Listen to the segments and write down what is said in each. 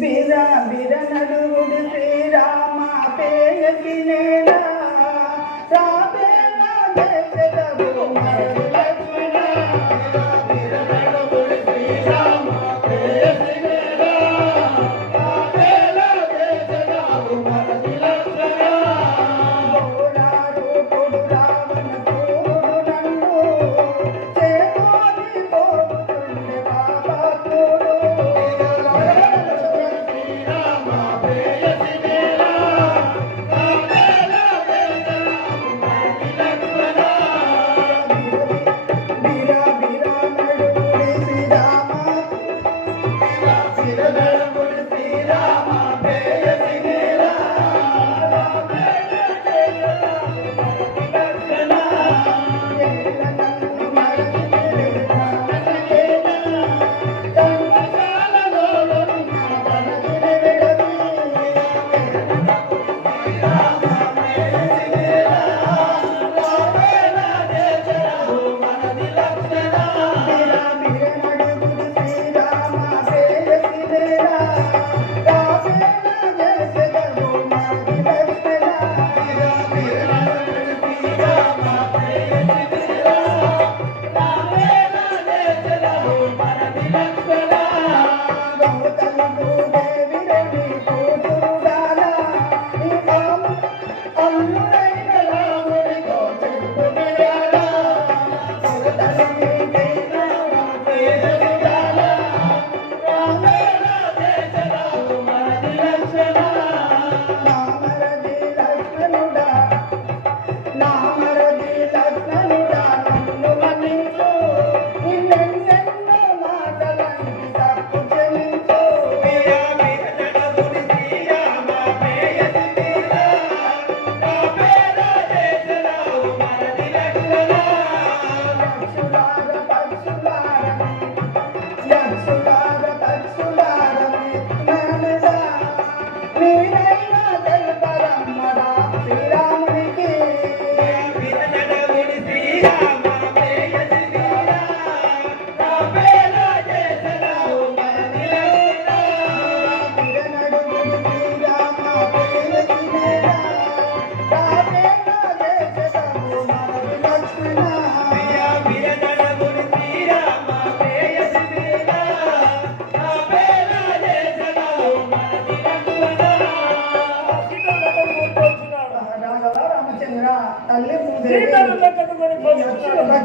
బిర బిర నడుగుడు శ్రీరామ పేయకి నేల. రాబేల దేశ మరలి లక్ష్మణ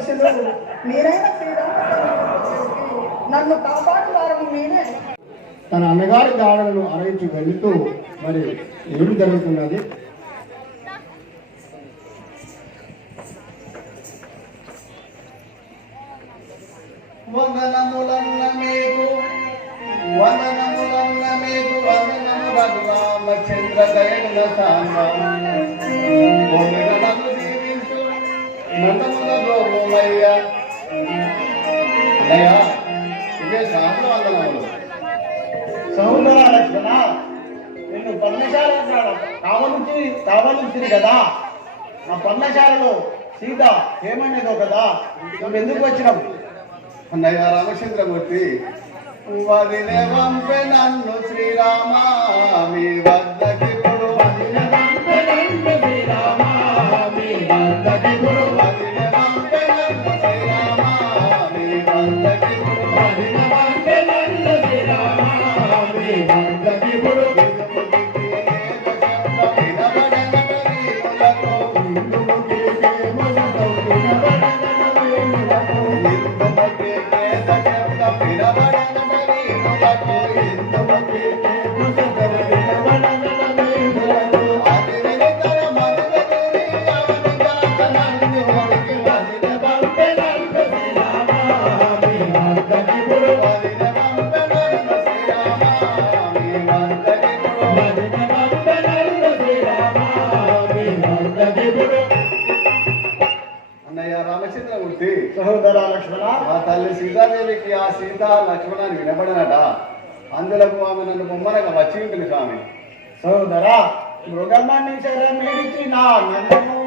లక్షలు మీరైనా శ్రీరామచంద్రుడికి నన్ను కాపాడు వారు మీరే. తన అన్నగారి దాడులను అరయించి వెళుతూ మరి ఏమి జరుగుతున్నది? వందనములన్న మీకు వందనములన్న మీకు వందనము రఘురామచంద్ర దయగుల సాంబం భూమిగా సహోదర లక్ష్మణ నిన్ను పర్ణశాల కావలించి కావలించింది కదా. ఆ పర్ణశాలలో సీత ఏమనేదో కదా. నువ్వు ఎందుకు వచ్చినావు? అన్నయ్య రామచంద్రమూర్తి వదిలే వంపె నన్ను శ్రీరామ మీ వద్దకి సీతాదేవికి ఆ సీత లక్ష్మణ వినబడినట. అందులకు ఆమె నన్ను బొమ్మనగా వచ్చి ఉంటుంది స్వామి. సోదరా మృగమని శరమిడిచిన నన్ను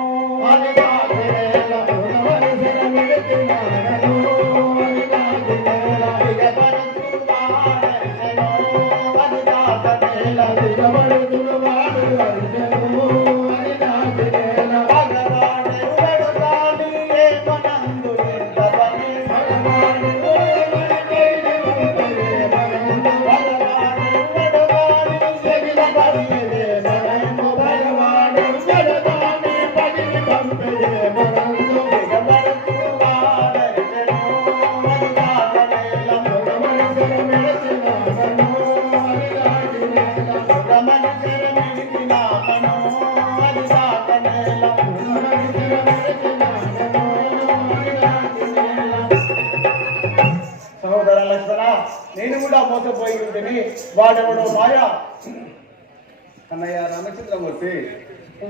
అన్నయ్య రామచంద్రమూర్తి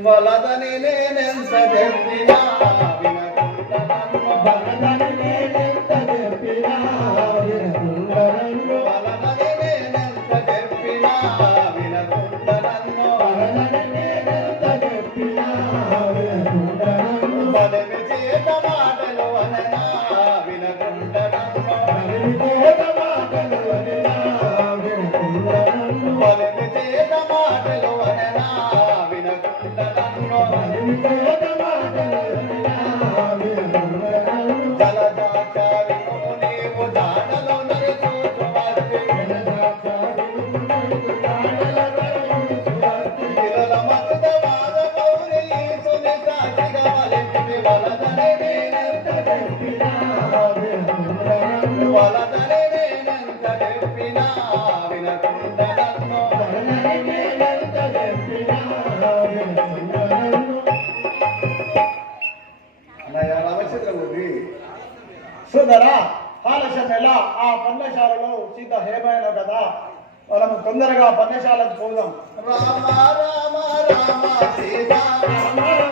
వలదనే నేను సోదరా ఆలస్యమెల ఆ పర్ణశాలలో సీత హేమైనా కదా. మనం తొందరగా పర్ణశాలకు పోదాం. రామ రామ రామ సీత రామ.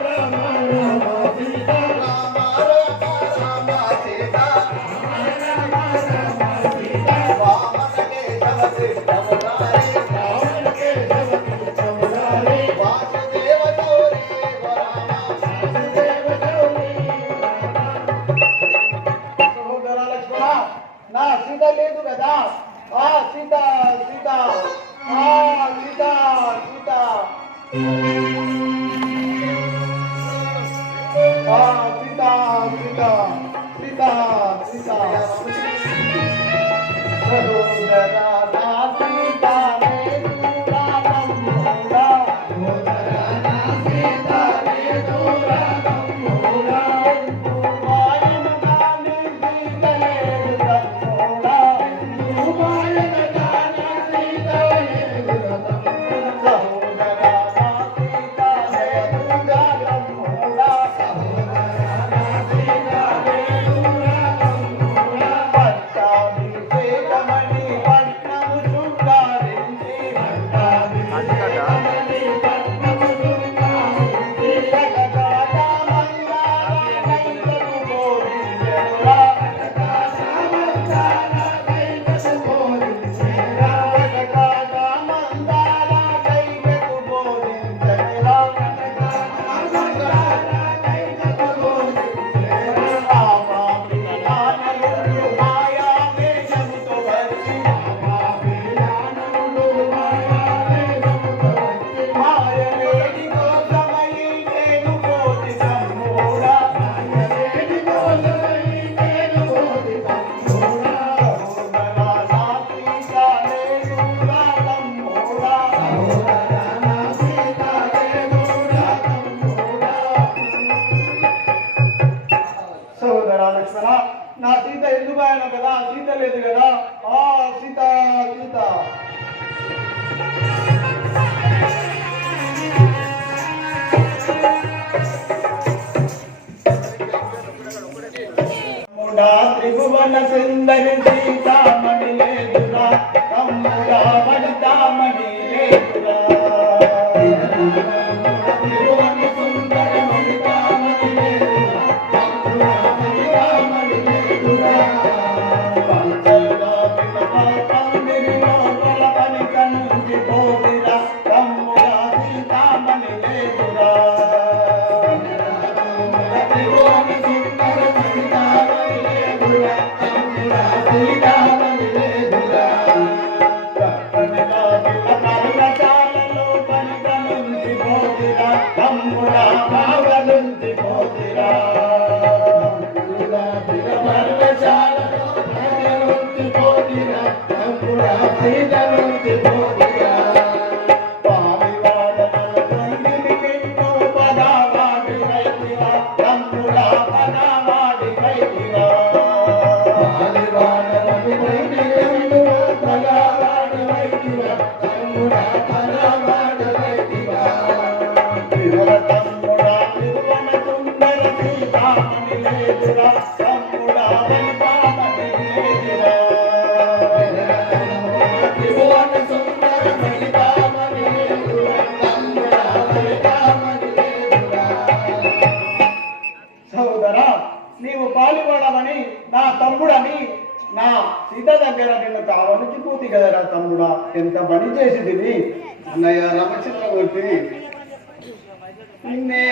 Thank. పనిచేసి తిని అన్నయ్య రామచంద్రమూర్తి. నిన్నే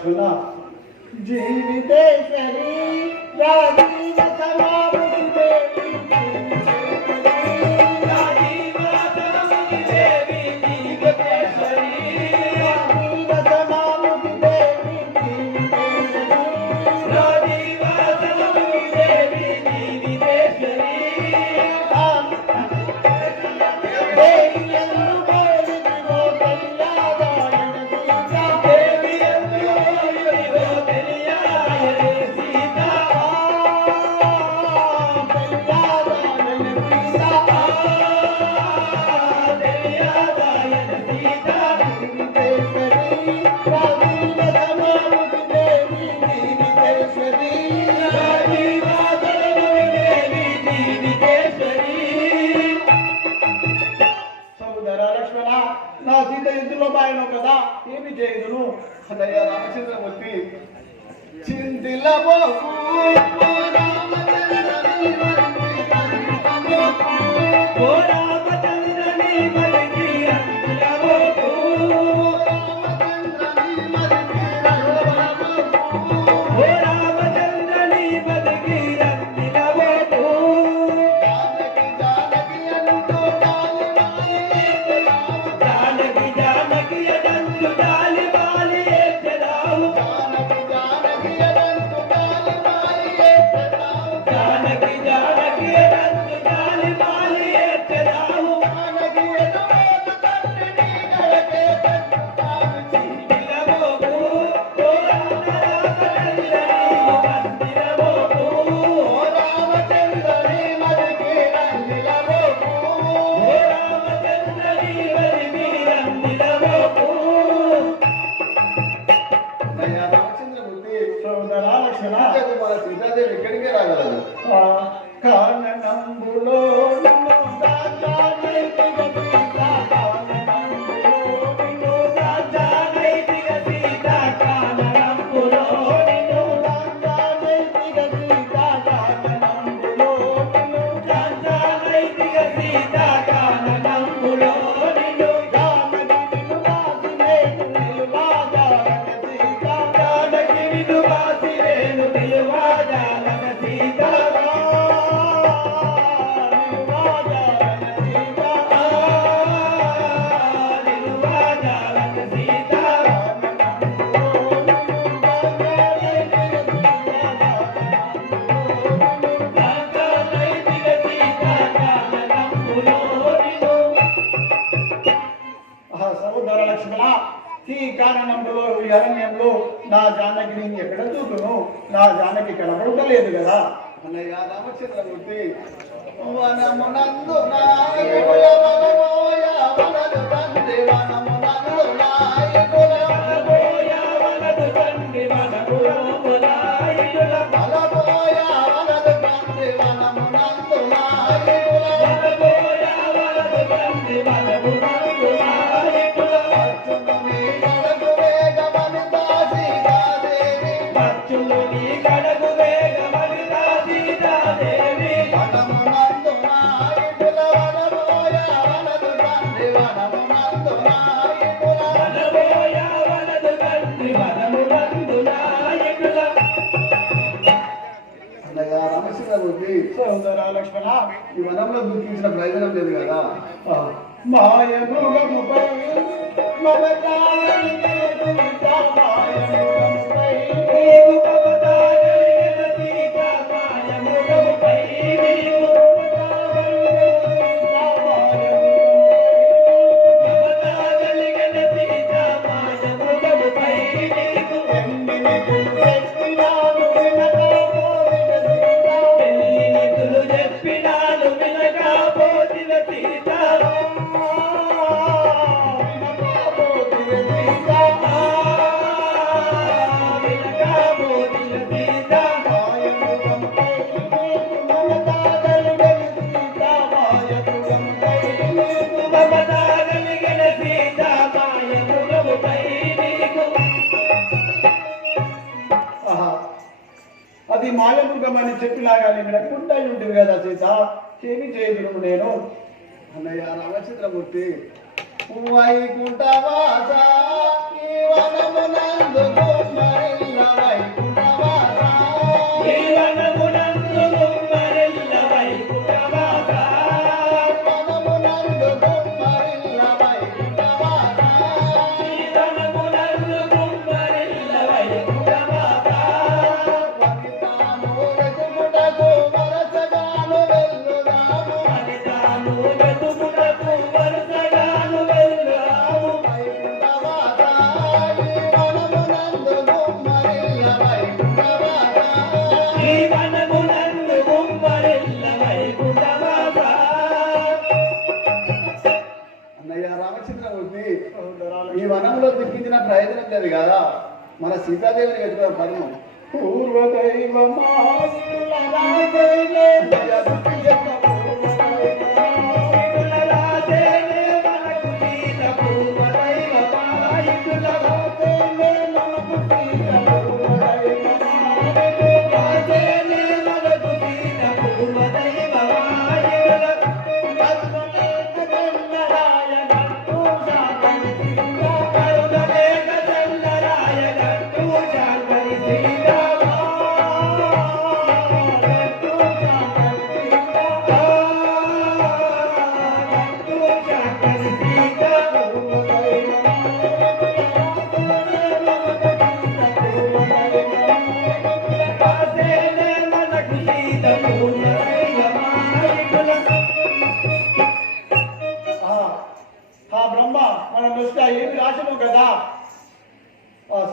సోదర లక్ష్మణ జీవితేశ్వరి జానకి నేను ఎక్కడ చూసును నా జానకి కనబడతలేదు కదా. అన్నయ్య రామచంద్రమూర్తి చేస్తే అవుతారా లక్ష్మణ ఈ వనంలో గుర్తించిన ప్రయోజనం లేదు కదా. మాయను అది మాయమృగం అని చెప్పి లాగాలి కుంటాయి ఉంటుంది కదా సీత? ఏమి చేయదును నేను? అన్నయ్య రామచంద్రమూర్తి. వైకుంఠవాస ఈ వనమునందు మరి అడవులో దొరికించిన ప్రయోజనం లేదు కదా. మన సీతాదేవిని పెట్టుకున్న పర్వం పూర్వదైవ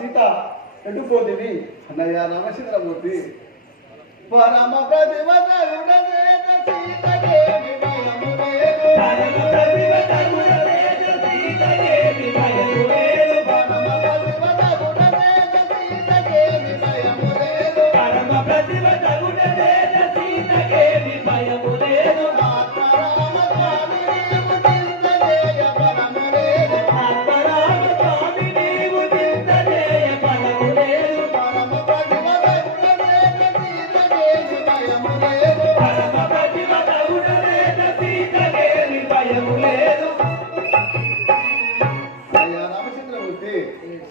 సీత ఎటుపోతుంది అన్నయ్య రామచంద్రమూర్తి. పరమ ప్రతిభత సీత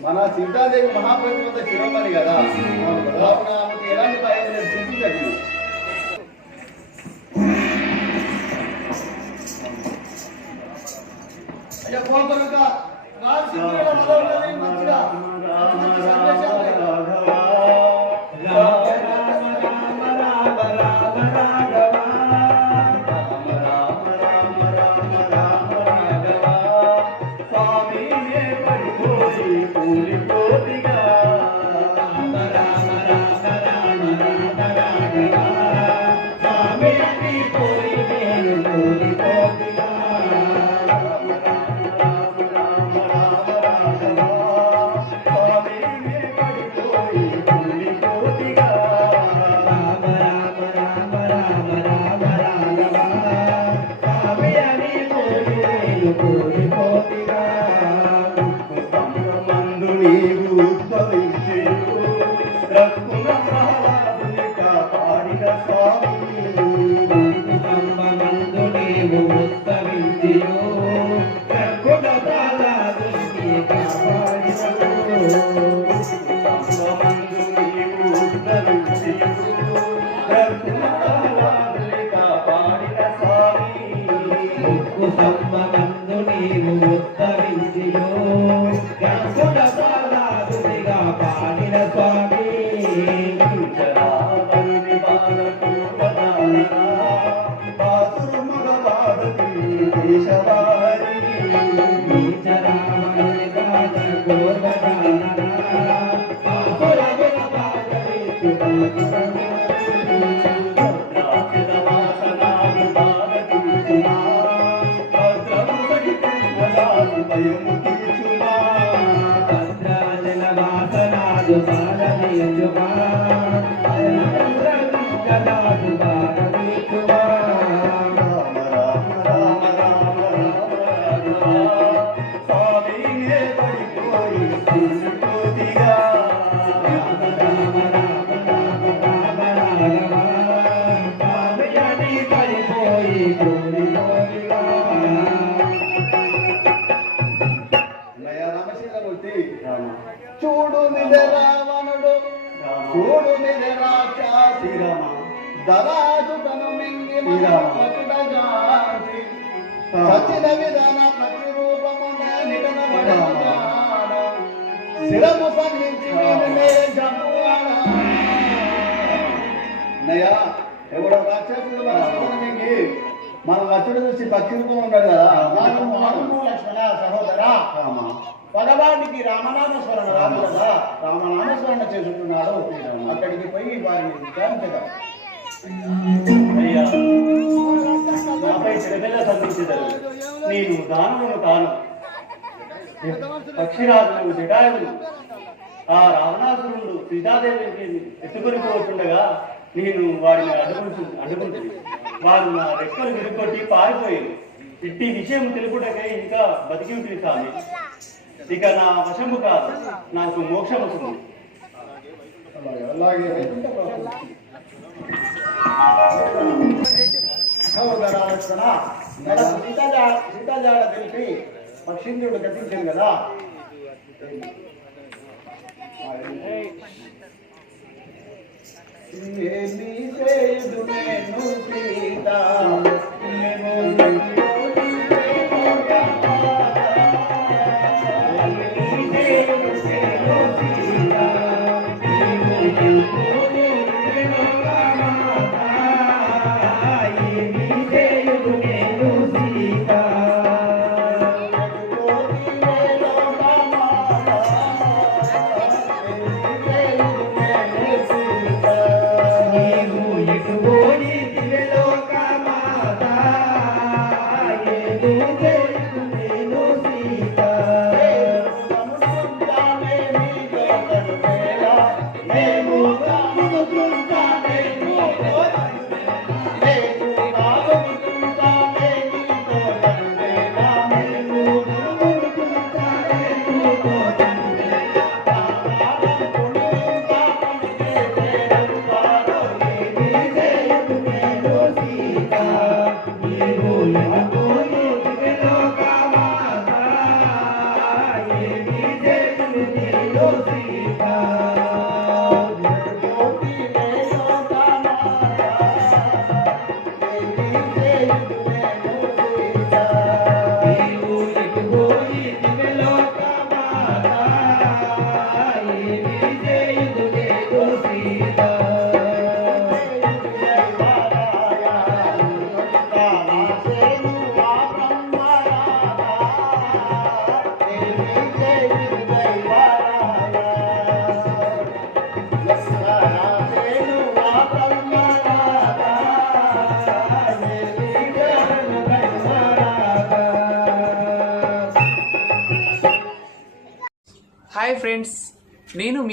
మన సీతాదేవి మహాప్రతిమత శిరోమణి కదా. మిద రావణుడు చూడు మిద రాక్షసి దరాజు తను మింగి సచిన విధాన ప్రతిరూపమున నిగనబడగా శిరము అన్నయ్య ఎవడో రాక్షసుడు మింగి మన లక్షుడు చూసి పక్షులతో ఉన్నాడు కదా. నాకు సహోదర. రామ. రామనామ స్మరణ రాదు కదా? రామనామస్మరణ చేసుకుంటున్నాడు అక్కడికి పోయి వారిని విచారించగలరు నాపై సంధించదరు నేను దానవును కాను. పక్షిరాజులు జటాయులు ఆ రావణాసురుడు సీతాదేవికి ఎత్తుకొని పోతుండగా నేను వారిని అడ్డుకుంటు అడ్డుకుంటుంది వారు నా రెక్కలు విరుగొట్టి పారిపోయారు. ఇట్టి విషయం తెలుపుటకై ఇంకా బతికి ఉంటుంది స్వామి ఇక నా వశము కాదు నాకు మోక్షం వస్తుంది అలాగే సీతాజాడ తెలిపి పక్షింద్రుడు గతించాను కదా. నేను సీత?